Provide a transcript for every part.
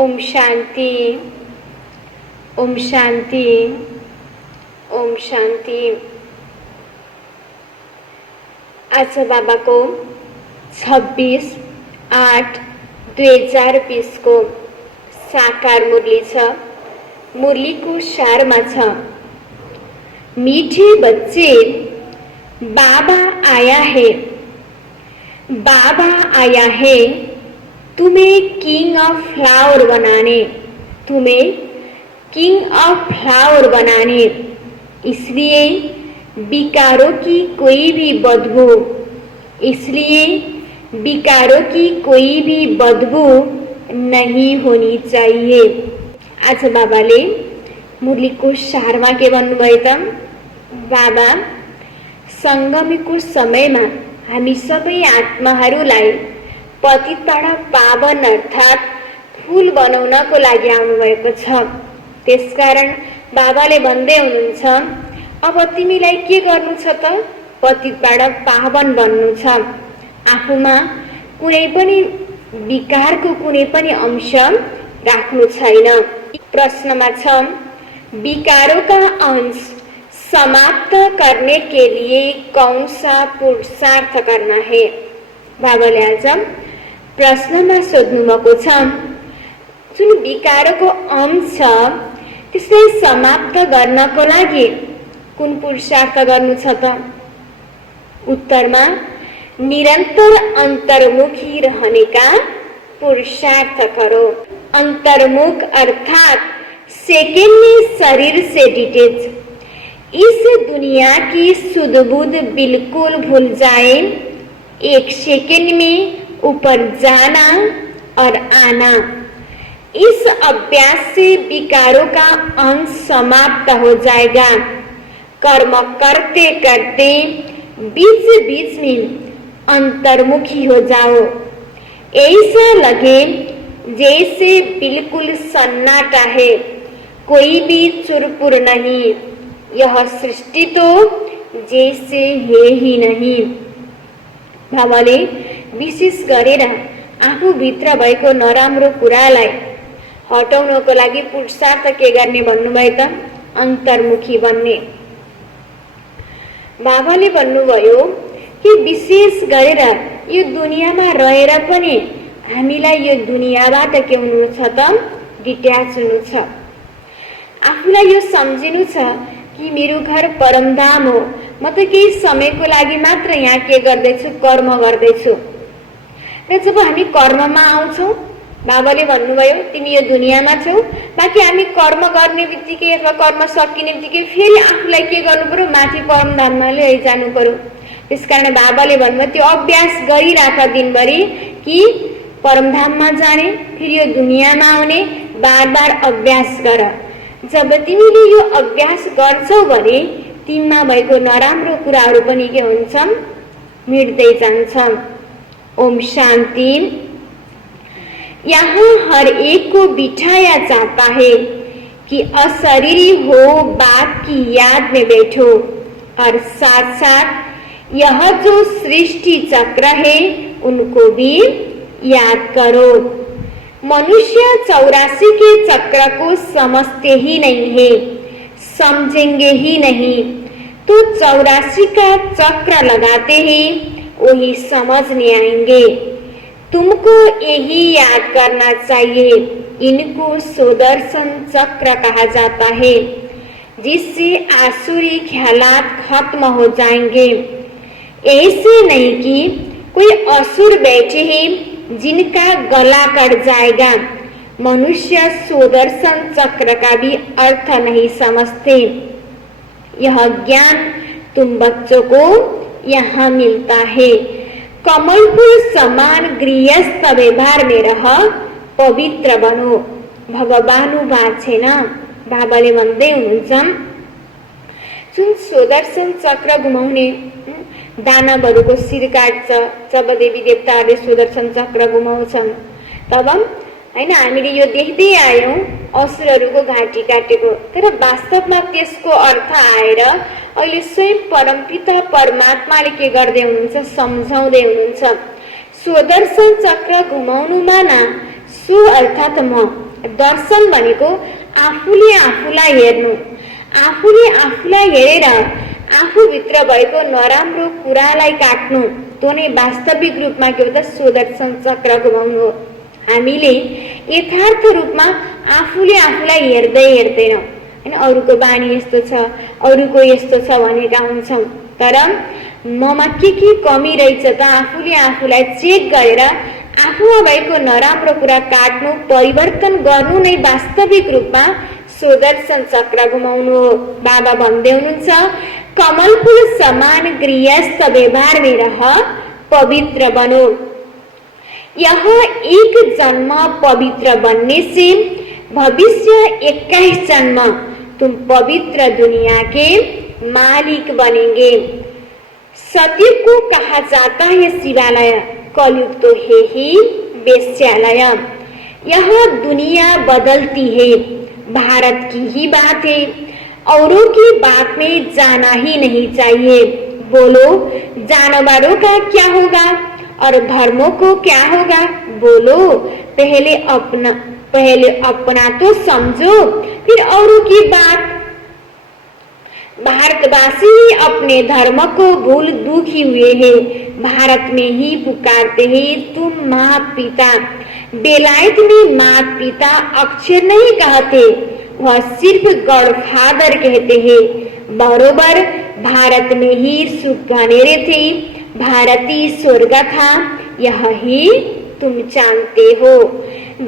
ओम शांति, ओम शांति, ओम शांति। आज बाबा को 26/8/2020 को साकार मुरली छ। मुरली को सार में छ, मीठे बच्चे बाबा आया है, बाबा आया है तुम्हें किंग ऑफ फ्लावर बनाने, तुम्हें किंग ऑफ फ्लावर बनाने। इसलिए विकारों की कोई भी बदबू, इसलिए विकारों की कोई भी बदबू नहीं होनी चाहिए। आज बाबाले मुरलीको सारमा के भन्नुभयो त, बाबा संगमको समयमा हामी सबै आत्माहरूलाई पतितबाट पावन अर्थात फूल बनाउनको लागि आउनुभएको छ। त्यसकारण बाबाले भन्दै हुनुहुन्छ, अब तिमीलाई के गर्नु छ त? पतितबाट पावन बन्नु छ। आफूमा कुनै पनि विकारको कुनै पनि अंश राख्नु छैन। प्रश्नमा छ, विकारों का अंश समाप्त करने के लिए कौन सा पुरुषार्थ करना है? बाबाले आज प्रश्नमा सोध्नु भएको छ, जुन विकारको अंश छ त्यसलाई समाप्त गर्नको लागि कुन पुरुषार्थ गर्नु छ त? उत्तरमा निरंतर अंतर्मुखी रहने का पुरुषार्थ करो। अंतर्मुख अर्थात सेकेंड में शरीर से डिटेच, इस दुनिया की सुध-बुध बिल्कुल भूल जाए, एक सेकेंड में ऊपर जाना और आना। इस अभ्यास से विकारों का अंश समाप्त हो जाएगा। कर्म करते करते बीच बीच में अंतर्मुखी हो जाओ। ऐसा लगे जैसे बिल्कुल सन्नाटा है, कोई भी चुरपुर नहीं। यह सृष्टि तो जैसे है ही नहीं। बाबाले विशेष गरेर आफूभित्र भएको नराम्रो कुरालाई हटाउनको लागि पुरुषार्थ के गर्ने भन्नुभयो त? अन्तर्मुखी बन्ने। बाबाले भन्नुभयो कि विशेष गरेर यो दुनियाँमा रहेर पनि हामीलाई यो दुनियाँबाट के हुनु छ त? डिट्याच हुनु छ। आफूलाई यो सम्झिनु छ कि मेरो घर परमधाम हो, म त केही समयको लागि मात्र यहाँ के गर्दैछु? कर्म गर्दैछु। र जब हामी कर्ममा आउँछौँ, बाबाले भन्नुभयो तिमी यो दुनियाँमा छौ, बाँकी हामी कर्म गर्ने बित्तिकै अथवा कर्म सकिने बित्तिकै फेरि आफूलाई के गर्नु पर्यो? माथि परमधाममा लैजानु पर्यो। त्यसकारण बाबाले भन्नुभयो त्यो अभ्यास गरिराख दिनभरि कि परमधाममा जाने, फेरि यो दुनियाँमा आउने, बार बार अभ्यास गर। जब तिमीले यो अभ्यास गर्छौ भने तिमीमा भएको नराम्रो कुराहरू पनि के हुन्छन्? मिट्दै जान्छन्। ओम शांति। यहाँ हर एक को बिठाया जाता है कि अशरीरी हो बाप की याद में बैठो, और साथ साथ यह जो सृष्टि चक्र है उनको भी याद करो। मनुष्य 84 के चक्र को समझते ही नहीं है, समझेंगे ही नहीं, तो 84 का चक्र लगाते ही वही समझने आएंगे। तुमको यही याद करना चाहिए। इनको सुदर्शन चक्र कहा जाता है, जिससे आसुरी ख्यालात खत्म हो जाएंगे। ऐसे नहीं कि कोई असुर बैठे हैं जिनका गला कट जाएगा। मनुष्य सुदर्शन चक्र का भी अर्थ नहीं समझते। यह ज्ञान तुम बच्चों को यहाँ मिलता है। कमल फूल समान गृहस्थ व्यवहार में रह, पवित्र बनो। भगवानुवाद छैन। बाबाले भन्दै हुनुहुन्छ, जुन सुदर्शन चक्र घुमाउने दानवहरूको शिर काट्छ, जब देवी देवताहरूले सुदर्शन चक्र घुमाउँछन् तब हैन हामीले यो देख्दै आयौं असुरहरूको घाँटी काटेको। तर वास्तवमा त्यसको अर्थ आएर अहिले स्वयं परमपिता परमात्माले के गर्दै हुनुहुन्छ? सम्झाउँदै हुनुहुन्छ। सुदर्शन चक्र घुमाउनुमा न सु अर्थात म दर्शन भनेको आफूले आफूलाई हेर्नु, आफूले आफूलाई हेरेर आफूभित्र भएको नराम्रो कुरालाई काट्नु, त्यो नै वास्तविक रूपमा के हो त सुदर्शन चक्र घुमाउनु हो। हामीले यथार्थ रूपमा आफूले आफूलाई हेर्दैनौँ हैन, अरूको बानी यस्तो छ, अरूको यस्तो छ भनेका हुन्छौँ, तर ममा के कमी रहेछ त आफूले आफूलाई चेक गरेर आफूमा भएको नराम्रो कुरा काट्नु, परिवर्तन गर्नु नै वास्तविक रूपमा सुदर्शन चक्र घुमाउनु हो। बाबा भन्दै हुनुहुन्छ, कमल फूल समान गृहस्थ व्यवहार में रह, पवित्र बनो। यह एक जन्म पवित्र बनने से भविष्य 21 जन्म तुम पवित्र दुनिया के मालिक बनेंगे। सतयुग को कहा जाता है शिवालय, कलयुग तो है ही वेश्यालय। यह दुनिया बदलती है, भारत की ही बात है, औरों की बात में जाना ही नहीं चाहिए। बोलो जानवरों का क्या होगा और धर्मों को क्या होगा? बोलो पहले अपना तो समझो, फिर औरों की बात। भारतवासी अपने धर्म को भूल दुखी हुए हैं, भारत में ही पुकारते हैं तुम माँ पिता। बेलायत में माता पिता अक्षर नहीं कहते, वह सिर्फ गॉडफादर कहते हैं। बरोबर भारत में ही सुख घनेरे थे, भारती स्वर्ग था, यह ही तुम जानते हो।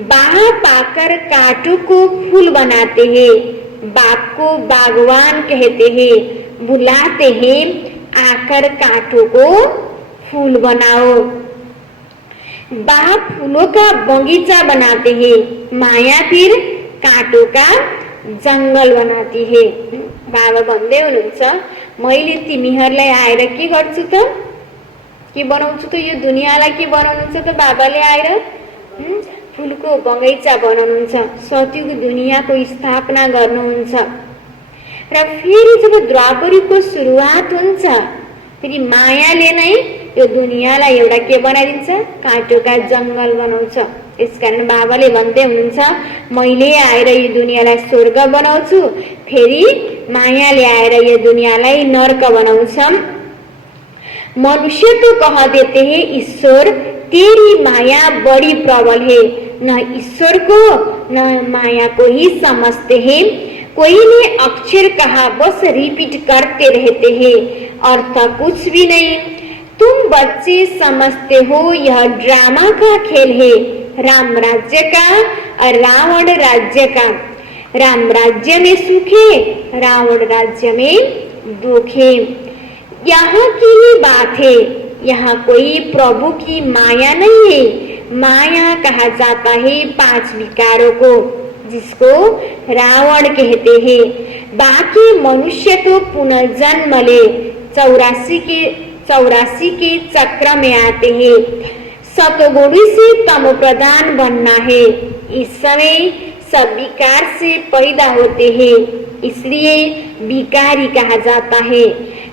बाह पाकर कांटों को फूल बनाते हैं, बाग को बागवान कहते हैं, बुलाते हैं आकर कांटों को फूल बनाओ। बाह फूलों का बगीचा बनाते हैं, माया फिर कांटों का जंगल बनाती है। बाबा भन्दै हुनुहुन्छ, मैले तिमीहरूलाई आएर के गर्छु त, के बनाउँछु त, यो दुनियाँलाई के बनाउनुहुन्छ त बाबाले आएर फूलको बगैँचा बनाउनुहुन्छ, सतयुग दुनियाँको स्थापना गर्नुहुन्छ। र फेरि जब द्वापरयुगको सुरुवात हुन्छ, फेरि मायाले नै यो दुनियाँलाई एउटा के बनाइदिन्छ, काँटोका जंगल बनाउँछ। यसकारण बाबाले भन्दै हुनुहुन्छ, मैले आएर यो दुनियाँलाई स्वर्ग बनाउँछु, फेरि मायाले आएर यो दुनियाँलाई नर्क बनाउँछ। मनुष्य तो कह देते हैं ईश्वर तेरी माया बड़ी प्रबल है, न ईश्वर को न माया को ही समझते हैं। कोई ने अक्षर कहा बस रिपीट करते रहते हैं, अर्थ कुछ भी नहीं। तुम बच्चे समझते हो यह ड्रामा का खेल है, राम राज्य का और रावण राज्य का। राम राज्य में सुख है, रावण राज्य में दुख है। यहाँ की ही बात है, यहाँ कोई प्रभु की माया नहीं है। माया कहा जाता है 5 विकारों को, जिसको रावण कहते हैं। बाकी मनुष्य तो पुनर्जन्म ले 84 के चक्र में आते हैं। सतगुणी से तम प्रधान बनना है, इस समय सब विकार से पैदा होते हैं, इसलिए विकारी कहा जाता है।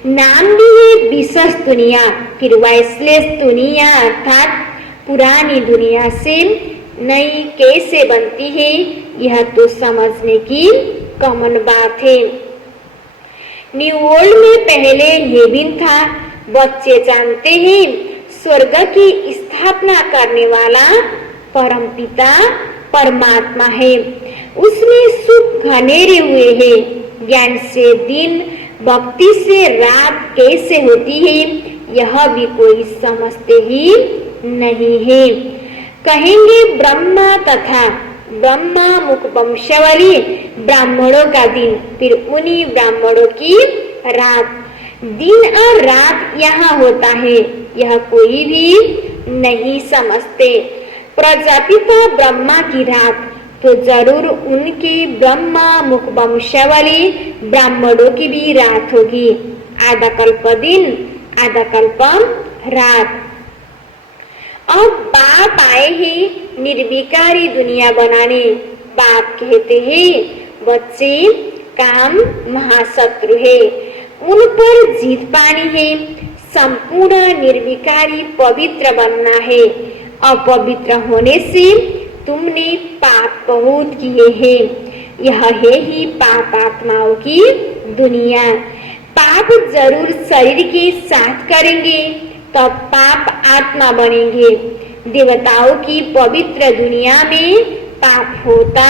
नाम भी है विशेष दुनिया, फिर वैश्लेष दुनिया अर्थात पुरानी दुनिया से नई कैसे बनती है, यह तो समझने की कॉमन बात है। न्यू वर्ल्ड में पहले ये दिन था, बच्चे जानते हैं स्वर्ग की स्थापना करने वाला परमपिता परमात्मा है। उसमें सुख घनेरे हुए हैं। ज्ञान से दिन, भक्ति से रात कैसे होती है, यह भी कोई समझते ही नहीं है। कहेंगे ब्रह्मा तथा ब्रह्मा मुख वंशावली ब्राह्मणों का दिन, फिर उन्हीं ब्राह्मणों की रात। दिन और रात यहाँ होता है, यह कोई भी नहीं समझते। प्रजापिता ब्रह्मा की रात, तो जरूर उनके ब्रह्मा मुख वंशावली ब्राह्मणों की भी रात होगी। आधा कल्प दिन, आधा कल्प रात। अब बाप आए हैं निर्विकारी दुनिया बनाने। बाप कहते हैं बच्चे काम महाशत्रु है, उन पर जीत पानी है। संपूर्ण निर्विकारी पवित्र बनना है, अपवित्र होने से तुमने पाप बहुत किए हैं। यह है ही पाप आत्माओं की दुनिया। पाप जरूर शरीर के साथ करेंगे तब पाप आत्मा बनेंगे। देवताओं की पवित्र दुनिया में पाप होता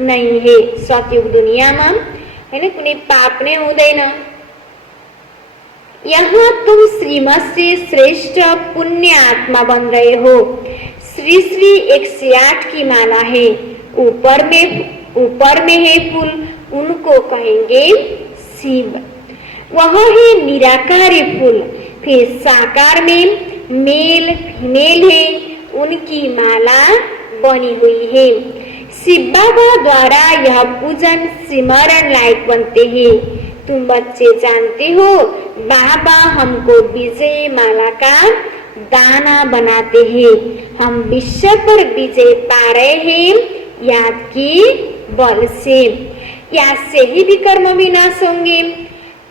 नहीं है। सतयुग दुनिया में है ना कुनै पाप नहीं हुँदैन। यहाँ तुम श्रीमत से श्रेष्ठ पुण्य आत्मा बन रहे हो। श्री श्री 108 की माला है। ऊपर में है फूल, उनको कहेंगे शिव। वह है निराकारी फूल। फिर साकार में मेल फीमेल है, उनकी माला बनी हुई है। शिव बाबा द्वारा यह पूजन सिमरण लायक बनते हैं। तुम बच्चे जानते हो बाबा हमको विजय माला का दाना बनाते हैं। हम विश्व पर विजय पा रहे हैं याद के बल से। याद से ही विकर्म विनाश होंगे।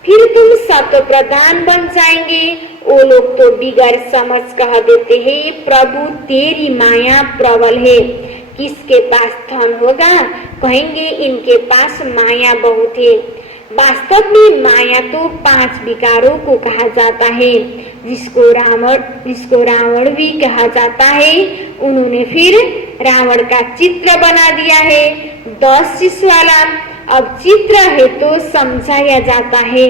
फिर तुम सत्व प्रधान बन जाएंगे। वो लोग तो बिगड़ समझ कह देते हैं प्रभु तेरी माया प्रबल है। किसके पास धन होगा? कहेंगे इनके पास माया बहुत है। वास्तव में माया तो 5 विकारों को कहा जाता है, जिसको रावण भी कहा जाता है। उन्होंने फिर रावण का चित्र बना दिया है 10 शीश वाला। अब चित्र है तो समझाया जाता है।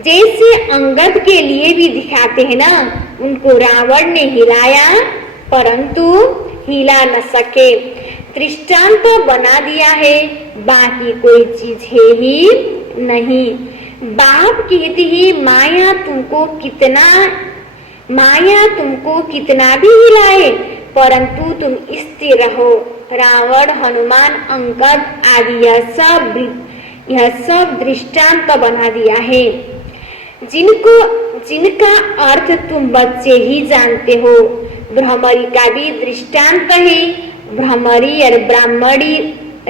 जैसे अंगद के लिए भी दिखाते हैं ना, उनको रावण ने हिलाया परंतु हिला न सके। दृष्टांत बना दिया है, बाकी कोई चीज है ही नहीं। बाप कहते ही माया तुमको कितना भी हिलाए परंतु तुम स्थिर रहो। रावण, हनुमान, अंगद आदि यह सब दृष्टांत बना दिया है, जिनका अर्थ तुम बच्चे ही जानते हो। भ्रमरी का भी दृष्टांत है। भ्रमरी और ब्राह्मणी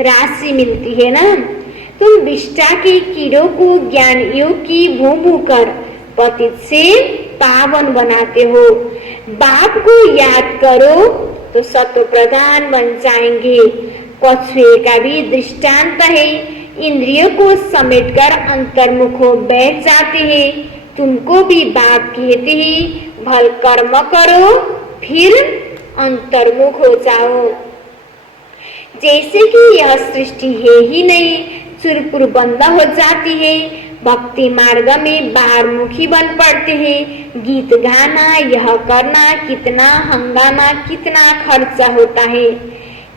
राशि मिलती है ना। तुम विष्टा के कीड़ों को ज्ञान योग की भू कर पतित से पावन बनाते हो। बाप को याद करो तो सत्व प्रधान बन जाएंगे। कछुए का भी दृष्टांत है। इंद्रियों को समेटकर अंतर्मुख हो बैठ जाते हैं। तुमको भी बाप कहते ही भल कर्म करो फिर अंतर्मुख हो जाओ। जैसे कि यह सृष्टि है ही नहीं, चुरपुर बंद हो जाती है। भक्ति मार्ग में बाहरमुखी बन पड़ते हैं। गीत गाना, यह करना, कितना हंगामा, कितना खर्चा होता है,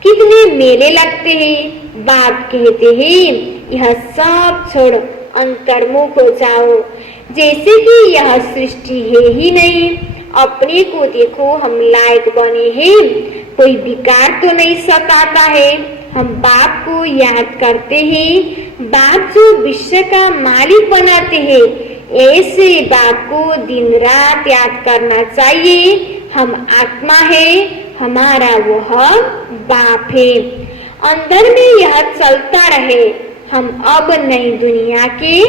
कितने मेले लगते हैं। बाप कहते हैं यह सब छोड़ अंतर्मुख हो जाओ। जैसे कि यह सृष्टि है ही नहीं। अपने को देखो, हम लायक बने हैं, कोई विकार तो नहीं सताता है। हम बाप को याद करते हैं। बाप जो विश्व का मालिक बनाते हैं, ऐसे बाप को दिन रात याद करना चाहिए। हम आत्मा है, हमारा वह बाप है। अंदर में यह चलता रहे। हम अब नई दुनिया के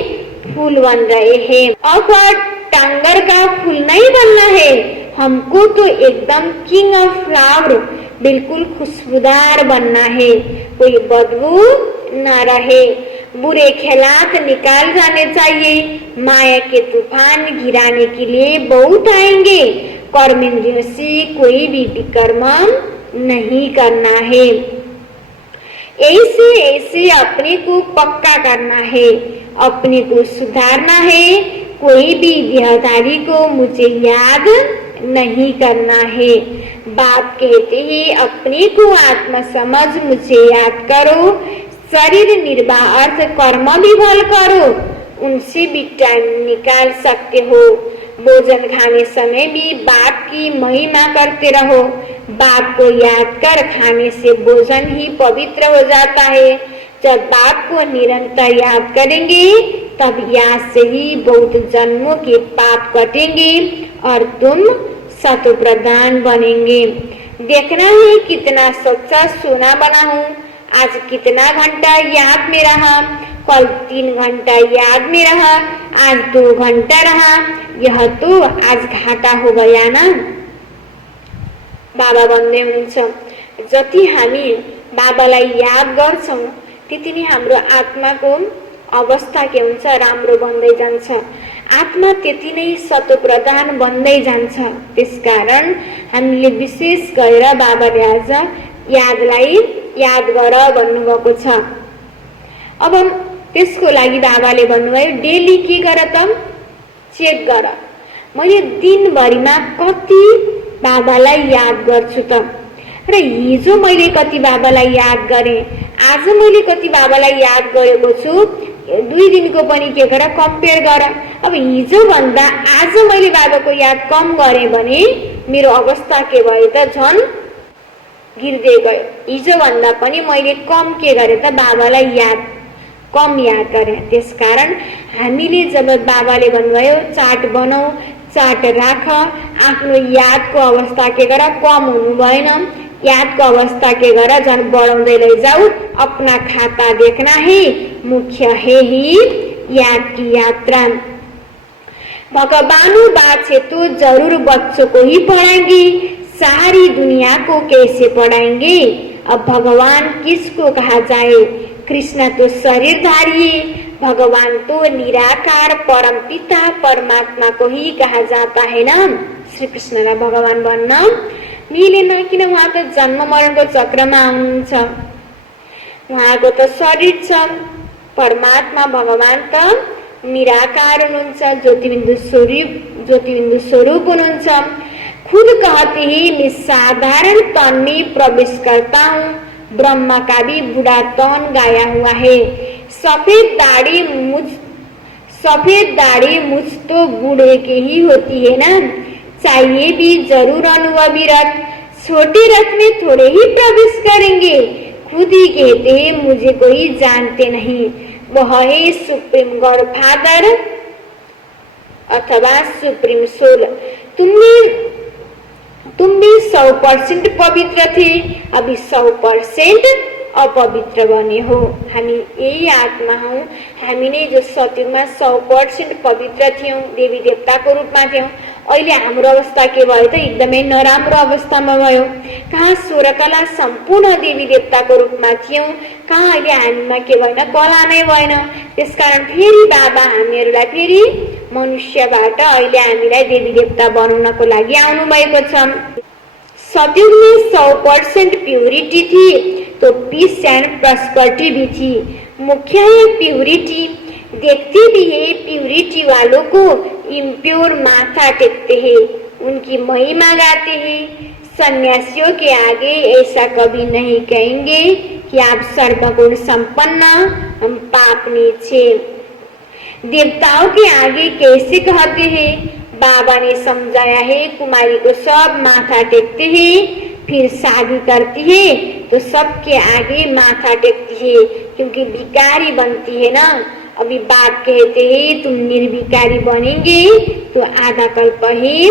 फूल बन रहे हैं। अब टांगर का फूल नहीं बनना है, हमको तो एकदम किंग ऑफ फ्लावर, बिल्कुल खुशबूदार बनना है। कोई बदबू न रहे। बुरे ख्यालात निकाल जाने चाहिए। माया के तूफान गिराने के लिए बहुत आएंगे। कर्मेंद्रियों से कोई भी विकर्म नहीं करना है। ऐसे अपने को पक्का करना है, अपने को सुधारना है। कोई भी देहधारी को मुझे याद नहीं करना है। बाप कहते हैं अपने को आत्मा समझ मुझे याद करो। शरीर निर्वाह अर्थ कर्म भी भल करो, उनसे भी टाइम निकाल सकते हो। भोजन खाने समय भी बाप की महिमा करते रहो। बाप को याद कर खाने से भोजन ही पवित्र हो जाता है। जब बाप को निरंतर याद करेंगे तब याद से ही बहुत जन्मों के पाप कटेंगे और तुम सत्व प्रधान बनेंगे। देखना है कितना सच्चा सोना बना हूँ। आज कितना घंटा याद में रहा, कल 3 घंटा याद में रहा, आज 2 घंटा रहा। यह तो आज घाटा हो गया ना। बाबा भन्दै हुनुहुन्छ जति हामी बाबालाई याद गर्छौँ त्यति नै हाम्रो आत्माको अवस्था के हुन्छ, राम्रो बन्दै जान्छ। आत्मा त्यति नै सत्वप्रधान बन्दै जान्छ। त्यसकारण हामीले विशेष गरेर बाबाले आज यादलाई याद गर भन्नुभएको छ। अब त्यसको लागि बाबाले भन्नुभयो डेली के गर त, चेक गर, मैले दिनभरिमा कति बाबालाई याद गर्छु त, र हिजो मैले कति बाबालाई याद गरेँ, आज मैले कति बाबालाई याद गरेको छु, 2 दिनको पनि के गर कम्पेयर गर। अब हिजो भन्दा आज मैले बाबाको याद कम गरेँ भने मेरो अवस्था के भयो त, झन् गिर्दै गयो। हिजो भन्दा पनि मैले कम के गरेँ त, बाबालाई कम याद गरेँ। त्यसकारण हामीले जब बाबाले भन्नुभयो चार्ट बनाऊ, चार्ट राख, आफ्नो यादको अवस्था के गर कम हुनु भएन, यादको अवस्था के गर झन् बढाउँदै लैजाऊ। अपना खाता देखना ही मुख्य है ही याद की यात्रा। भगवानु बात से तो जरूर बच्चों को ही पढ़ाएंगे, सारी दुनिया को कैसे पढ़ाएंगे। अब भगवान किसको कहा जाए, कृष्ण तो शरीरधारी, भगवान तो निराकार परम पिता परमात्मा को ही कहा जाता है ना। श्री कृष्णलाई भगवान भन्न मिलेन, किन उहाँ त जन्म मरणको चक्रमा आउनुहुन्छ, उहाँको त शरीर छ। परमात्मा भगवान त निराकार हुनुहुन्छ, ज्योतिबिन्दु स्वरूप हुनुहुन्छ। खुद कहते ही मैं साधारण तन में प्रवेश करता हूँ, ब्रह्मा का भी बूढ़ा तन गाया हुआ है। सफेद दाढ़ी मुझ तो बूढ़े के ही होती है ना, चाहिए भी जरूर अनुभवी रथ, छोटे रथ में थोड़े ही प्रवेश करेंगे। खुद ही कहते हैं मुझे कोई जानते नहीं, वह है सुप्रीम गॉड फादर अथवा सुप्रीम सोल। तुम भी 100% पवित्र थे, अभी 100% अपवित्र बने हो। हामी यही आत्मा हौ, हामी नै जो सत्युगमा 100% पवित्र थियौं, देवी देवताको रूपमा थियौं। अहिले हाम्रो अवस्था के भयो त, एकदमै नराम्रो अवस्थामा भयो। कहाँ स्वर्गकला सम्पूर्ण देवी देवताको रूपमा थियौं, कहाँ अहिले हामीमा के भएन, कला नै भएन। त्यसकारण फेरि बाबा हामीहरूलाई फेरि मनुष्यबाट अहिले हामीलाई देवी देवता बनाउनको लागि आउनु भएको छ। सत्युग में 100% प्यूरिटी थी तो पीस एंड प्रॉस्पेरिटी भी थी। मुख्य है प्यूरिटी, देखते भी है प्यूरिटी वालों को इम्प्योर माथा टेकते हैं, उनकी महिमा गाते हैं। सन्यासियों के आगे ऐसा कभी नहीं कहेंगे कि आप सर्वगुण संपन्न, हम पाप नीचे। देवताओं के आगे कैसे कहते हैं, बाबा ने समझाया है, कुमारी को सब माथा टेकते हैं, फिर शादी करती है तो सबके आगे माथा टेकती है, क्योंकि भिखारी बनती है ना। अभी बाप कहते हैं तुम निर्विकारी बनेंगे तो आधा कल्प ही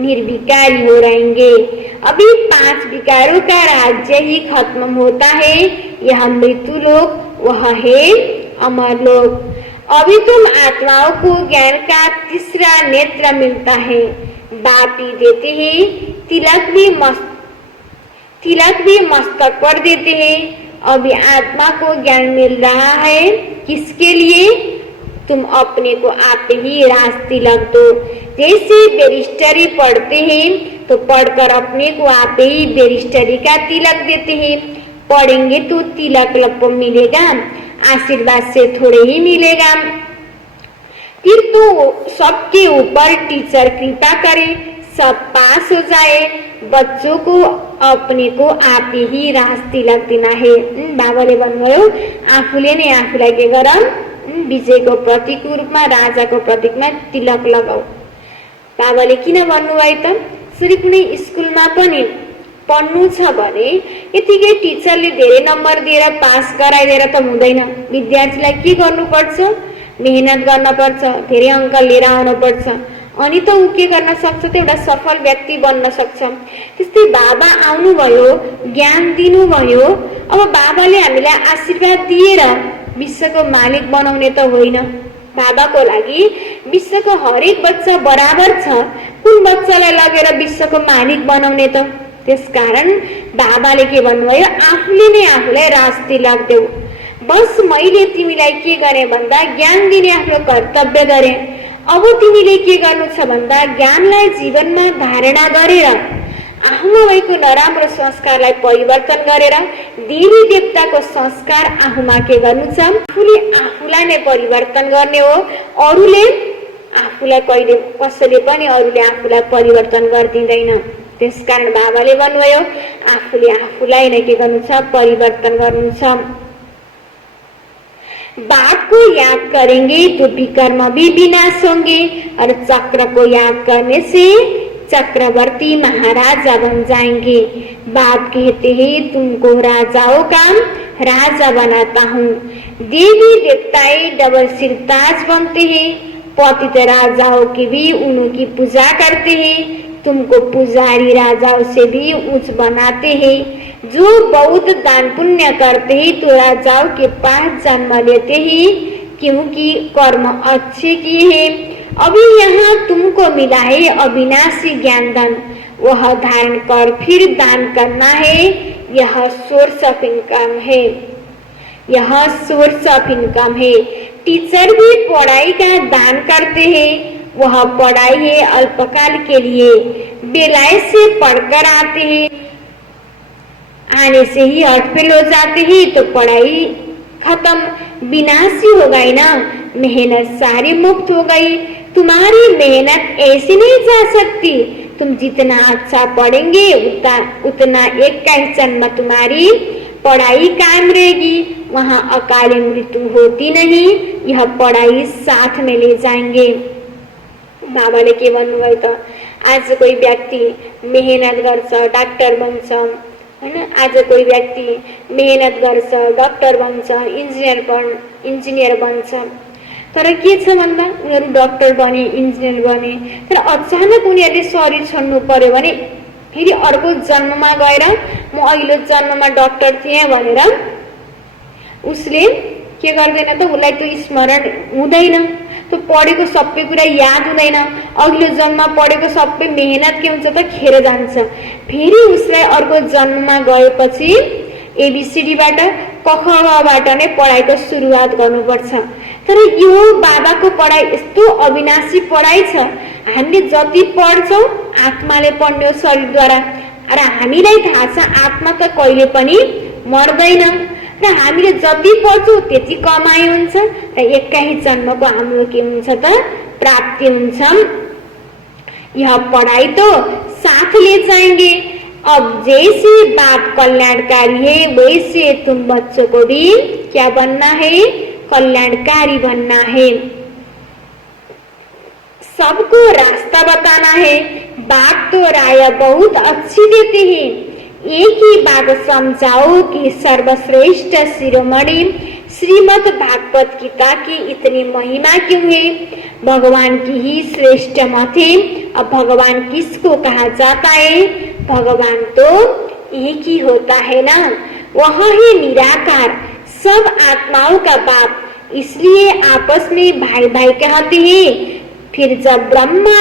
निर्विकारी हो रहेंगे। अभी 5 विकारों का राज्य ही खत्म होता है, यह मृत्यु लोक, वह है अमर लोक। अभी तुम आत्माओं को ज्ञान का तीसरा नेत्र मिलता है, बाप ही देते हैं, तिलक भी मस्तक पर देते हैं। अभी आत्मा को ज्ञान मिल रहा है, किसके लिए, तुम अपने को आप ही राज तिलक दो। जैसे बैरिस्टरी पढ़ते हैं तो पढ़कर अपने को आप ही बैरिस्टरी का तिलक देते हैं। पढ़ेंगे तो तिलक लप मिलेगा, आशीर्वाद से थोड़े ही मिलेगा। फिर तो सबके ऊपर टीचर कृपा करे, सब पास हो जाए, बच्चों को अपने को आप ही राज तिलक दिना है। बाबाले भन्नुभयो आफूले नै आफूलाई के गर, विजयको प्रतीकको रूपमा, राजाको प्रतीकमा तिलक लगाऊ। बाबाले किन भन्नुभयो त, यसरी कुनै स्कुलमा पनि पढ्नु छ भने यतिकै टिचरले धेरै नम्बर दिएर पास गराइदिएर त हुँदैन। विद्यार्थीलाई के गर्नुपर्छ, मेहनत गर्न पर्छ, धेरै अङ्क लिएर आउनु पर्छ, अनि त ऊ के गर्न सक्छ त एउटा सफल व्यक्ति बन्न सक्छ। त्यस्तै बाबा आउनुभयो, ज्ञान दिनुभयो। अब बाबाले हामीलाई आशीर्वाद दिएर विश्वको मालिक बनाउने त होइन। बाबाको लागि विश्वको हरेक बच्चा बराबर छ, कुन बच्चालाई लगेर विश्वको मालिक बनाउने त त्यसकारण बाबाले के भन्नुभयो, आफूले नै आफूलाई राजतिलक देऊ। बस मैले तिमीलाई के गरे भन्दा ज्ञान दिने आफ्नो कर्तव्य गरे। अब तिमीले के गर्नु छ भन्दा ज्ञानलाई जीवनमा धारणा गरेर आफूमा भएको नराम्रो संस्कारलाई परिवर्तन गरेर देवी देवताको संस्कार आफूमा के गर्नु छ, आफूले आफूलाई नै परिवर्तन गर्ने हो। अरूले आफूलाई कहिले कसैले पनि अरूले आफूलाई परिवर्तन गरिदिँदैन। त्यसकारण बाबाले भन्नुभयो, आफूले आफूलाई नै के गर्नु छ, परिवर्तन गर्नु छ। बाप को याद करेंगे तो विकर्म भी विनाश होंगे और चक्र को याद करने से चक्रवर्ती महाराजा बन जाएंगे। बाप कहते हैं, तुमको राजाओं का राजा बनाता हूँ। देवी देवताएं डबल सिर ताज बनते हैं, पतित राजाओं की भी उनकी पूजा करते हैं। तुमको पुजारी राजाओं से भी उच्च बनाते हैं। जो बहुत दान पुण्य करते हैं तो राजाओं के पास जन्म लेते हैं, क्योंकि कर्म अच्छे किए हैं। अभी यहाँ तुमको मिला है अविनाशी ज्ञान दान, वह धारण कर फिर दान करना है। यह सोर्स ऑफ इनकम है, यह सोर्स ऑफ इनकम है। टीचर भी पढ़ाई का दान करते हैं, वह पढ़ाई है अल्पकाल के लिए। बेलायत से पढ़कर आते हैं, आने से ही हॉस्पिटल हो जाते हैं तो पढ़ाई खत्म, विनाशी हो गई ना, मेहनत सारी मुक्त हो गई। तुम्हारी मेहनत ऐसे नहीं जा सकती। तुम जितना अच्छा पढ़ेंगे उतना एक का ही जन्म तुम्हारी पढ़ाई कायम रहेगी। वहाँ अकाली मृत्यु होती नहीं, यह पढ़ाई साथ में ले जाएंगे। बाबाले के भन्नुभयो त, आज कोही व्यक्ति मेहनत गर्छ डाक्टर बन्छ हैन, आज कोही व्यक्ति मेहनत गर्छ डाक्टर बन्छ, इन्जिनियर बन्छ। तर के छ भन्दा उनीहरू डाक्टर बने, इन्जिनियर बने, तर अचानक उनीहरूले शरीर छोड्नु पर्यो भने फेरि अर्को जन्ममा गएर म अघिल्लो जन्ममा डाक्टर थिएँ भनेर उसले के गर्दैन त, उसलाई त्यो स्मरण हुँदैन, त्यो पढेको सबै कुरा याद हुँदैन। अघिल्लो जन्ममा पढेको सबै मेहनत के हुन्छ त, खेर जान्छ। फेरि उसलाई अर्को जन्ममा गएपछि एबीसीडीबाट कखबाट नै पढाइको सुरुवात गर्नुपर्छ। तर यो बाबाको पढाइ यस्तो अविनाशी पढाइ छ, हामीले जति पढ्छौँ आत्माले पढ्ने हो शरीरद्वारा, र हामीलाई थाहा छ आत्मा त कहिले पनि मर्दैन, र हामीले जति पढ्छौँ त्यति कमाइ हुन्छ, र एकै जन्मको हाम्रो के हुन्छ त, प्राप्ति हुन्छ। यह पढ़ाई तो साथ ले जाएंगे। अब जैसे बाप कल्याणकारी है वैसे तुम बच्चों को भी क्या बनना है, कल्याणकारी बनना है। सबको रास्ता बताना है। बाप तो राय बहुत अच्छी देते हैं। एक ही बात समझाओ कि सर्वश्रेष्ठ शिरोमणि श्रीमद् भागवत गीता की इतनी महिमा क्यों है। भगवान की ही श्रेष्ठ मत है। अब भगवान किसको कहा जाता है, भगवान तो एक ही होता है ना, वह है निराकार, सब आत्माओं का बाप। इसलिए आपस में भाई भाई कहते हैं। फिर जब ब्रह्मा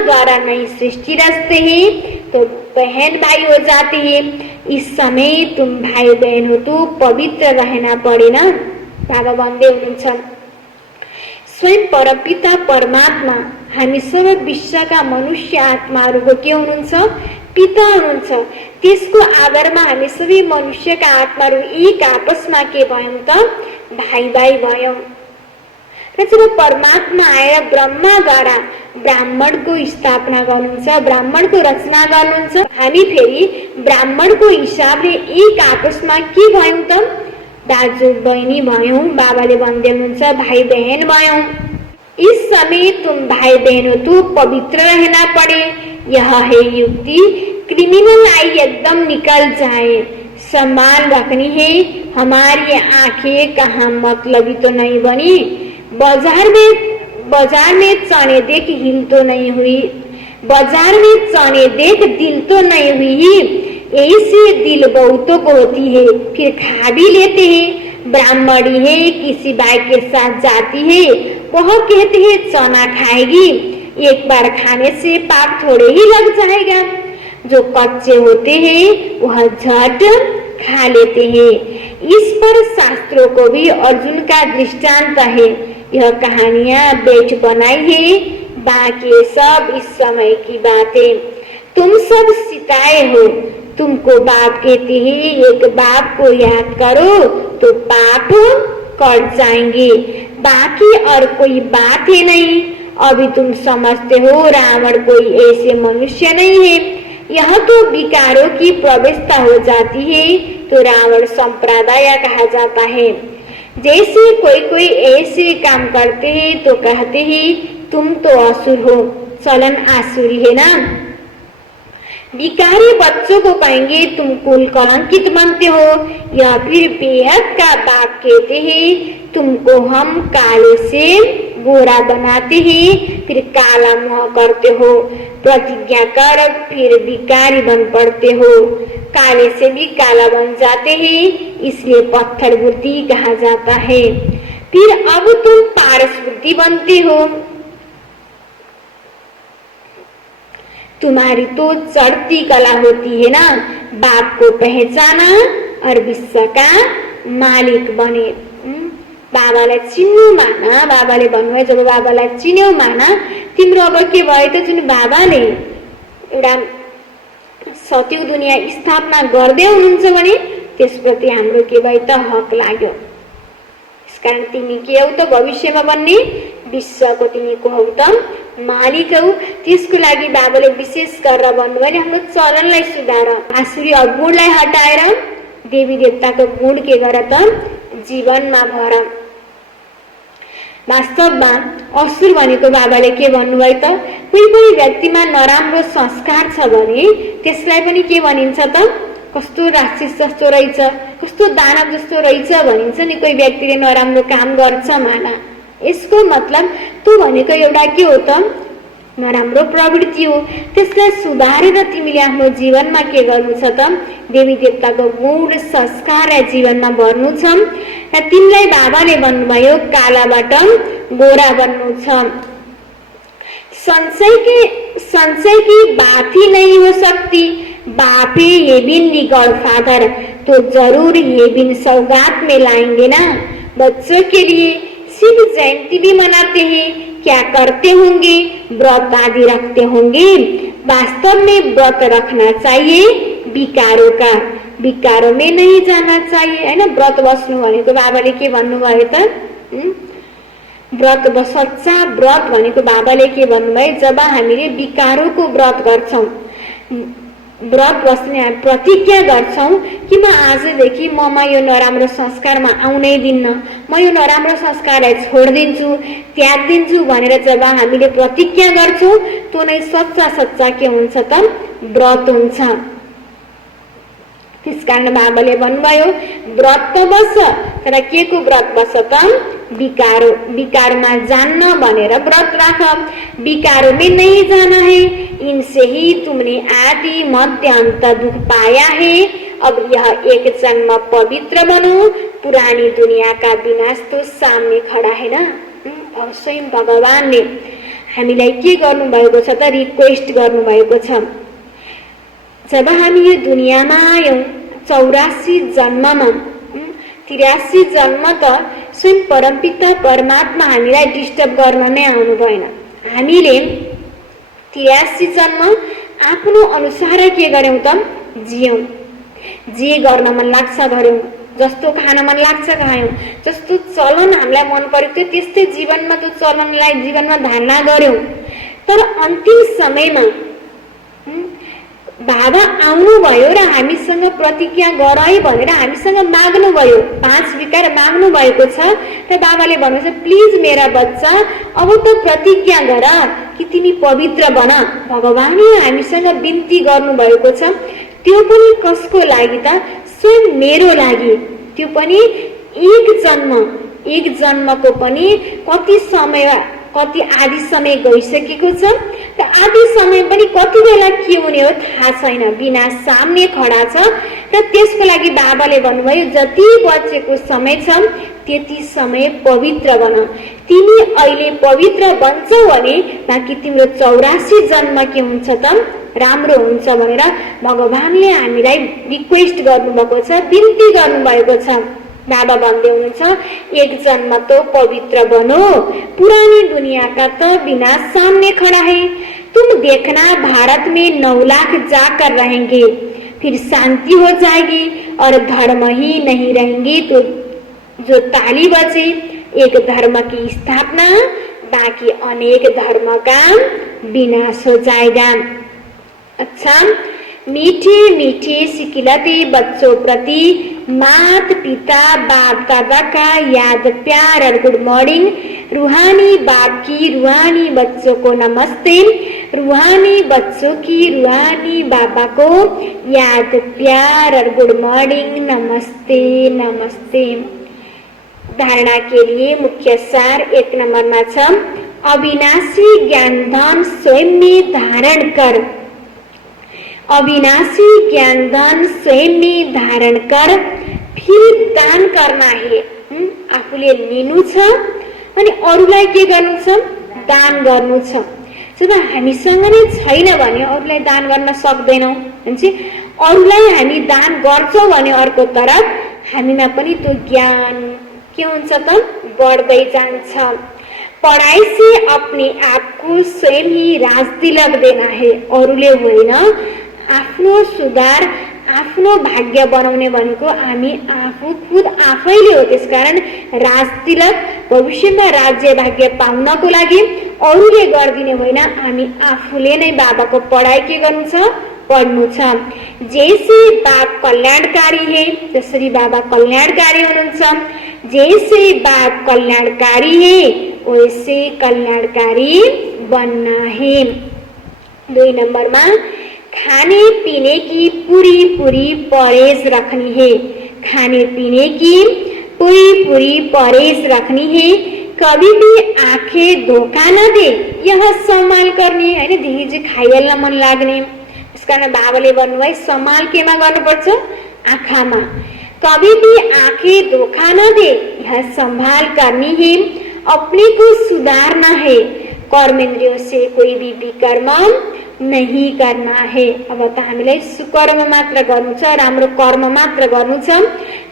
द्वारा नई सृष्टि रचते हैं तो बहन भाई हो जाते हैं। इस समय तुम भाई बहन हो तो पवित्र रहना पड़े ना। बाबा भन्दै हुनुहुन्छ स्वयं परमपिता परमात्मा हामी सबै विश्वका मनुष्य आत्माहरूको के हुनुहुन्छ, पिता हुनुहुन्छ। त्यसको आधारमा हामी सबै मनुष्यका आत्माहरू एक आपसमा के भयौं त, भाइ भाइ भयौं। र जब परमात्मा आएर ब्रह्माद्वारा ब्राह्मणको स्थापना गर्नुहुन्छ, ब्राह्मणको रचना गर्नुहुन्छ, हामी फेरि ब्राह्मणको हिसाबले एक आपसमा के भयौं त, दाजु बहिनी भयौं। बाबाले भन्दै हुनुहुन्छ भाइ बहन भयौं। इस समय तुम भाई बहन हो तो पवित्र रहना पड़े। यह है युक्ति, क्रिमिनल आई एकदम निकल जाए। संभाल रखनी है। हमारी आंखें कहाँ मतलबी तो नहीं बनी। बाजार में चने देख हिल तो नहीं हुई, बाजार में चने देख दिल तो नहीं हुई। ऐसे दिल बहुतों को होती है, फिर खा भी लेते हैं। ब्राह्मणी है, किसी बाई के साथ जाती है, वह कहते हैं चना खाएगी, एक बार खाने से पाप थोड़े ही लग जाएगा। जो कच्चे होते हैं वह झट खा लेते हैं। इस पर शास्त्रों को भी अर्जुन का दृष्टांत है। यह कहानियां बेच बनाई है, बाकी सब इस समय की बातें। तुम सब सिताए हो, तुमको बाप कहते हैं, एक बाप को याद करो तो पाप कट जाएंगे, बाकी और कोई बात है नहीं। अभी तुम समझते हो रावण कोई ऐसे मनुष्य नहीं है। यह तो विकारों की प्रवेशता हो जाती है तो रावण संप्रदाय कहा जाता है। जैसे कोई कोई ऐसे काम करते हैं तो कहते हैं तुम तो असुर हो, चलन आसुरी है ना। विकारी बच्चों को कहेंगे तुम कुल कलंकित बनते हो, या फिर बेहद का बाप कहते हैं तुमको हम काले से गोरा बनाते हैं, फिर काला मुंह करते हो, प्रतिज्ञा कर फिर विकारी बन पड़ते हो, काले से भी काला बन जाते हैं, इसलिए पत्थर बुद्धि कहा जाता है। फिर अब तुम पारस बुद्धि बनते हो। तुम्हारी तो चढ़ती कला होती है ना, बाप को पहचाना और विश्व का मालिक बने। बाबालाई चिन्नु माना, बाबाले भन्नुभयो जब बाबालाई चिन्यौ माना, तिम्रो अब के भयो त जुन बाबाले एउटा सत्य दुनियाँ स्थापना गर्दै हुनुहुन्छ भने त्यसप्रति हाम्रो के भयो त हक लाग्यो। यसकारण तिमी के हौ त भविष्यमा बन्ने, विश्वको तिमी को हौ त मालिक हौ। त्यसको लागि बाबाले विशेष गरेर भन्नुभयो नि हाम्रो चलनलाई सुधार, आसुरी अवगुणलाई हटाएर देवी देवताको गुण के गर त जीवनमा भर। वास्तवमा असुर भनेको बाबाले के भन्नुभयो त, कोही कोही व्यक्तिमा नराम्रो संस्कार छ भने त्यसलाई पनि के भनिन्छ त, कस्तो राक्षस जस्तो रहेछ, कस्तो दानव जस्तो रहेछ भनिन्छ नि। कोही व्यक्तिले नराम्रो काम गर्छ माना, यसको मतलब त्यो भनेको एउटा के हो त, नराम्रो प्रवृत्ति हो। त्यसलाई सुधारेर तिमीले आफ्नो जीवनमा के गर्नु छ त, देवी देवताको गुण संस्कारलाई जीवनमा भर्नु छ। र तिमीलाई बाबाले भन्नुभयो कालाबाट गोरा बन्नु छ। संशय की बात ही नहीं हो सकती। बाप है ये बिन गॉडफादर, तो जरूर ये बिन सौगात में लाएंगे ना। बच्चों के लिए शिव जयंती भी मनाते हैं, क्या करते होंगे, व्रत आदि रखते होंगे। वास्तव में व्रत रखना चाहिए विकारों का, विकारों में नहीं जाना चाहिए, है ना। व्रत बस्नु भनेको बाबाले के भन्नुभयो त, व्रत सच्चा व्रत भनेको बाबाले के भन्नुभयो, जब हामीले विकारोको व्रत गर्छौं, व्रत बस्ने प्रतिज्ञा गर्छौं कि म आजदेखि ममा यो नराम्रो संस्कारमा आउनै दिन्न, म यो नराम्रो संस्कारलाई छोडिदिन्छु, त्याग दिन्छु भनेर जब हामीले प्रतिज्ञा गर्छौं त्यो नै सच्चा सच्चा के हुन्छ त, व्रत हुन्छ। त्यसकारण बाबाले भन्नुभयो व्रत त बस, तर के को व्रत बस त, विकारमा जान्न भनेर व्रत राख। विकारों में नहीं जाना है, इनसे ही तुमने आदि मध्य अंत दुख पाया है। अब यह एक जन्म पवित्र बनो, पुरानी दुनिया का विनाश तो सामने खड़ा है ना। और स्वयं भगवानले हामीलाई के गर्नुभएको छ त, रिक्वेस्ट गर्नुभएको छ। जब हामी यो दुनियाँमा आयौं 84 जन्ममा, 83 जन्म त स्वयं परमपिता परमात्मा हामीलाई डिस्टर्ब गर्न नै आउनु भएन। हामीले 83 जन्म आफ्नो अनुसार के गर्यौं त, जियौं। जे गर्न मन लाग्छ गर्यौं, जस्तो खान मन लाग्छ खायौं, जस्तो चलन हामीलाई मन परेको थियो त्यस्तै जीवनमा त्यो चलनलाई जीवनमा धारणा गर्यौं। तर अन्तिम समयमा बाबा आउनुभयो र हामीसँग प्रतिज्ञा गर है भनेर हामीसँग माग्नुभयो, 5 विकार माग्नु भएको छ। र बाबाले भन्नुहुन्छ प्लिज मेरा बच्चा अब त प्रतिज्ञा गर कि तिमी पवित्र बन। भगवानले हामीसँग बिन्ती गर्नुभएको छ। त्यो पनि कसको लागि त, स्वयं मेरो लागि। त्यो पनि एक जन्मको पनि कति समय, कति आदि समय गइसकेको छ र आदि समय पनि कति बेला के हुने हो थाहा छैन, विनाश सामने खडा छ। र त्यसको लागि बाबाले भन्नुभयो जति बचेको समय छ त्यति समय पवित्र बन। तिमी अहिले पवित्र बन्छौ भने बाँकी तिम्रो 84 जन्म के हुन्छ त राम्रो हुन्छ भनेर भगवानले हामीलाई रिक्वेस्ट गर्नुभएको छ, बिन्ती गर्नुभएको छ। बाबा भन्दै हुनुहुन्छ एक जन्म तो पवित्र बनो, पुरानी दुनिया का तो विनाश सामने खड़ा है। तुम देखना भारत में 9 लाख जाकर रहेंगे, फिर शांति हो जाएगी और धर्म ही नहीं रहेंगे तो जो ताली बजे एक धर्म की स्थापना, बाकी अनेक धर्म का विनाश हो जाएगा। अच्छा, मीठे मीठे सिखिलते बच्चों प्रति मात पिता बाप दादा का याद प्यार और गुड मॉर्निंग। रूहानी बाप की रूहानी बच्चों को नमस्ते, रूहानी बच्चों की रूहानी बाबा को याद प्यार और गुड मॉर्निंग, नमस्ते नमस्ते। धारणा के लिए मुख्य सार 1 नंबरमा छ, अविनाशी ज्ञान धन स्वयं में धारण कर। अविनाशी ज्ञान धन स्वयं में धारण कर, फिर दान करना है। आफूले लिनु छ अनि अरूलाई के गर्नु छ, दान गर्नु छ। जब हामीसँग नै छैन भने अरूलाई दान गर्न सक्दैनौं, हुन्छ अरूलाई हामी दान गर्छौं भने अर्को तरफ हामीमा पनि त्यो ज्ञान के हुन्छ त बढ्दै जान्छ। पढ़ाई से अपने आप को स्वयं ही राज तिलक देना है, अरूले होइन। आफ्नो सुधार आफ्नो भाग्य बनाउने भनेको हामी आफू खुद आफैले हो। त्यसकारण राज तिलक भविष्यमा राज्य भाग्य पाउनको लागि अरूले गर्दिने होइन, हामी आफूले नै बाबाको पढाइ के गर्नु छ, पढ्नु छ। जैसे बाप कल्याणकारी है, जसरी बाबा कल्याणकारी हुनुहुन्छ, जैसे बाप कल्याणकारी है वैसे कल्याणकारी बनना है। 2 नंबरमा खाने पीने की पूरी पूरी परहेज रखनी है। खाने पीने की पूरी पूरी परहेज रखनी है। कभी भी आंखें धोखा न दे, यह सम्हाल करनी है। धेरै चाहिँ खाइहाल्न मन लाग्ने, त्यसकारण बाबाले भन्नुभयो सम्हाल केमा गर्नुपर्छ, आँखामा। कभी भी आंखें धोखा न दे, यह संभाल करनी है। अपने को सुधारना है, कर्मेंद्रियों से कोई भी विकर्म नहीं करना है। अब त हामीलाई सुकर्म मात्र गर्नु छ, राम्रो कर्म मात्र गर्नु छ,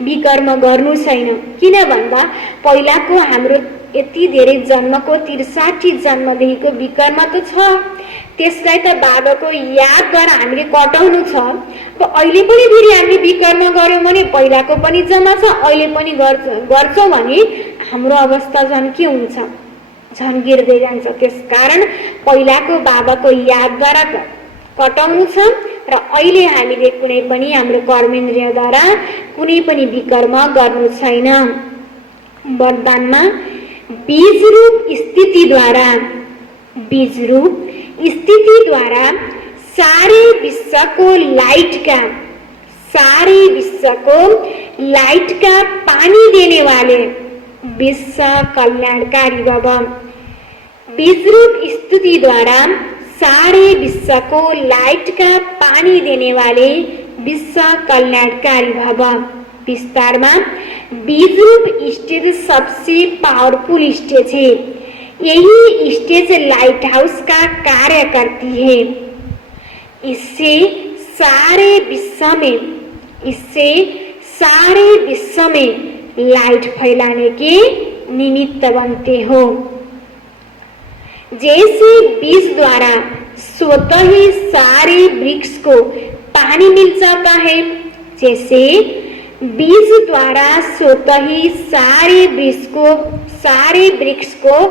विकर्म गर्नु छैन। किन भन्दा पहिलाको हाम्रो यति धेरै जन्मको 63 जन्मदेखिको विकर्म त छ, त्यसलाई त बाबाको याद गरेर हामीले कटाउनु छ। अब अहिले पनि फेरि हामीले विकर्म गर्यौं भने पहिलाको पनि जम्मा छ, अहिले पनि गर्छौं भने हाम्रो अवस्था झन् के हुन्छ, झन् गिर्दै जान्छ। त्यसकारण पहिलाको बाबाको याद गरेर कटाउनु छ र अहिले हामीले कुनै पनि हाम्रो कर्मेन्द्रियद्वारा कुनै पनि विकर्म गर्नु छैन। वरदानमा बीजरूप स्थितिद्वारा, बीजरूप स्थितिद्वारा सारे विश्व को लाइट का, सारे विश्व को लाइट का पानी देने वाले विश्व कल्याणकारी बाबा। बीजरूप स्थिति द्वारा सारे विश्व को लाइट का पानी देने वाले विश्व कल्याणकारी बाबा। विस्तार में बीजरूप स्टेज सबसे पावरफुल स्टेज है। यही स्टेज लाइट हाउस का कार्य करती है। इससे सारे विश्व में, इससे सारे विश्व में लाइट फैलाने के निमित्त बनते हो। जैसे बीज द्वारा स्वतः ही सारे वृक्ष को पानी मिल जाता है, जैसे बीज द्वारा स्वतः ही सारे वृक्ष को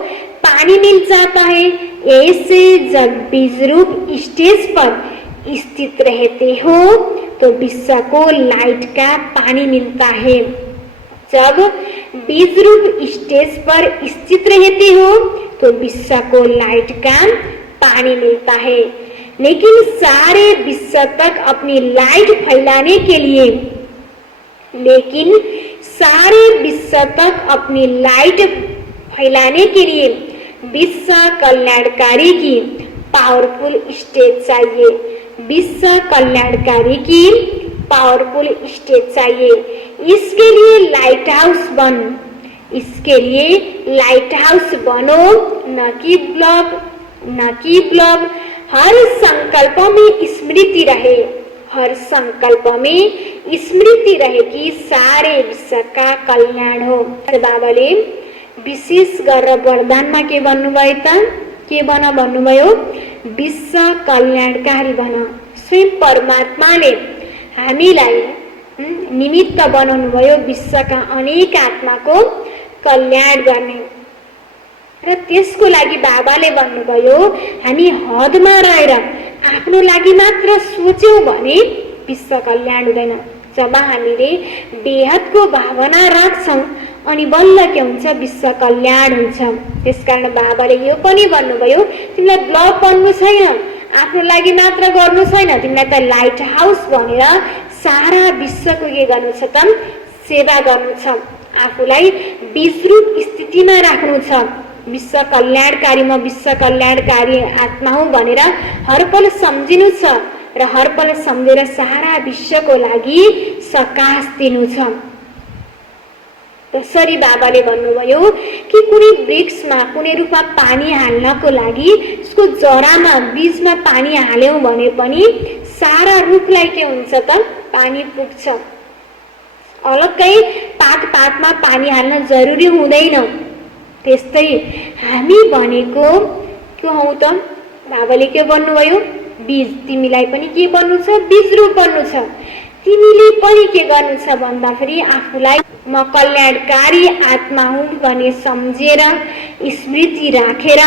पानी मिल जाता है, ऐसे जब बीज रूप स्टेज पर स्थित रहते हो तो विश्व को लाइट का पानी मिलता है। जब बीज रूप स्टेज पर स्थित रहते हो तो विश्व को लाइट का पानी मिलता है। लेकिन सारे विश्व तक अपनी लाइट फैलाने के लिए, लेकिन सारे विश्व तक अपनी लाइट फैलाने के लिए विश्व कल्याणकारी की पावरफुल स्टेज चाहिए। विश्व कल्याणकारी की पावरफुल स्टेज चाहिए। इसके लिए लाइट हाउस बन, इसके लिए लाइट हाउस बनो, न कि ब्लॉग। हर संकल्प में स्मृति रहे, हर संकल्प में स्मृति रहे कि सारे विश्व का कल्याण हो। बाबाले विशेष गरेर वरदानमा के भन्नुभयो त? के बन भन्नुभयो? विश्व कल्याणकारी बन। स्वयं परमात्माले हामीलाई निमित्त बनाउनु भयो विश्वका अनेक आत्माको कल्याण गर्ने। र त्यसको लागि बाबाले भन्नुभयो हामी हदमा रहेर आफ्नो लागि मात्र सोच्यौं भने विश्व कल्याण हुँदैन। जब हामीले बेहदको भावना राख्छौं अनि बल्ल के हुन्छ? विश्व कल्याण हुन्छ। त्यसकारण बाबाले यो पनि भन्नुभयो तिमीलाई ब्लग बन्नु छैन, आफ्नो लागि मात्र गर्नु छैन, तिमीलाई त लाइट हाउस भनेर सारा विश्वको के गर्नु छ त? सेवा गर्नु छ। आफूलाई विश्रुत स्थितिमा राख्नु छ। विश्व कल्याणकारी, म विश्व कल्याणकारी आत्मा हुँ भनेर हरपल सम्झिनु छ र हरपल सम्झेर सारा विश्वको लागि सकाश दिनु छ। त्यसरी बाबाले भन्नुभयो कि कुनै वृक्षमा कुनै रूपमा पानी हाल्नको लागि उसको जरामा बीजमा पानी हाल्यौं भने पनि सारा रुखलाई के हुन्छ त? पानी पुग्छ। अलग्गै पातमा पानी हाल्न जरुरी हुँदैन। त्यस्तै हामी भनेको के हौ त? बाबाले के भन्नुभयो? बीज। तिमीलाई पनि के बन्नु छ? बीजरूप बन्नु छ। तिमीले पनि के गर्नु छ भन्दाखेरि आफूलाई म कल्याणकारी आत्मा हुँ भन्ने सम्झेर स्मृति राखेर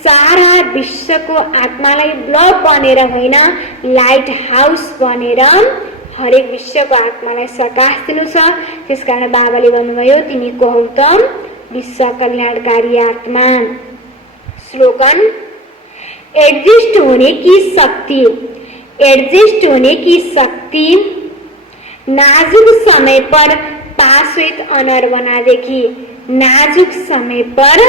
सारा विश्वको आत्मालाई ब्लग बनेर होइन, लाइट हाउस बनेर हरेक विश्वको आत्मालाई सकाश दिनु छ। त्यसकारण बाबाले भन्नुभयो तिमी को हौ त? विश्व कल्याणकारी आत्मा। स्लोगन एडजस्ट होने की शक्ति। एडजस्ट होने की शक्ति नाजुक समय पर पाश्वित अनर बना देगी। नाजुक समय पर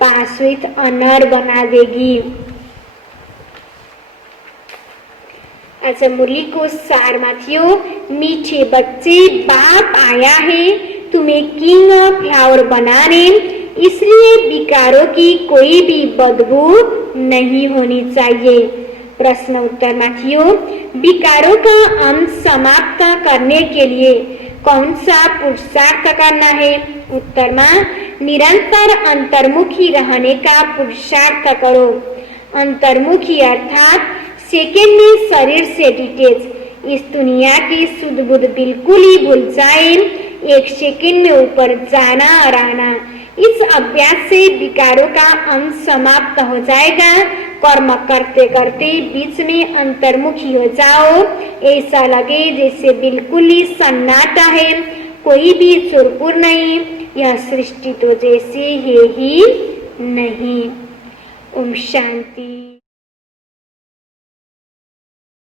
पाश्वित अनर बना देगी। आज मुरली को सारमा थियो मीठे बच्चे बाप आया है तुम्हें किंग ऑफ फ्लावर बनाने, इसलिए विकारों की कोई भी बदबू नहीं होनी चाहिए। प्रश्न उत्तरमा थियो विकारों का अंत समाप्त करने के लिए कौन सा पुरुषार्थ करना है? उत्तरमा निरंतर अंतर्मुखी रहने का पुरुषार्थ करो। अंतर्मुखी अर्थात सेकेंड में शरीर से डिटेच, इस दुनिया की सुध बुध बिल्कुल ही भूल जाए, एक सेकेंड में ऊपर जाना और आना। इस अभ्यास से विकारों का अंत समाप्त हो जाएगा। कर्म करते करते बीच में अंतर्मुखी हो जाओ, ऐसा लगे जैसे बिल्कुल ही सन्नाटा है, कोई भी चुरपुर नहीं, यह सृष्टि तो जैसे है ही नहीं। ओम शांति।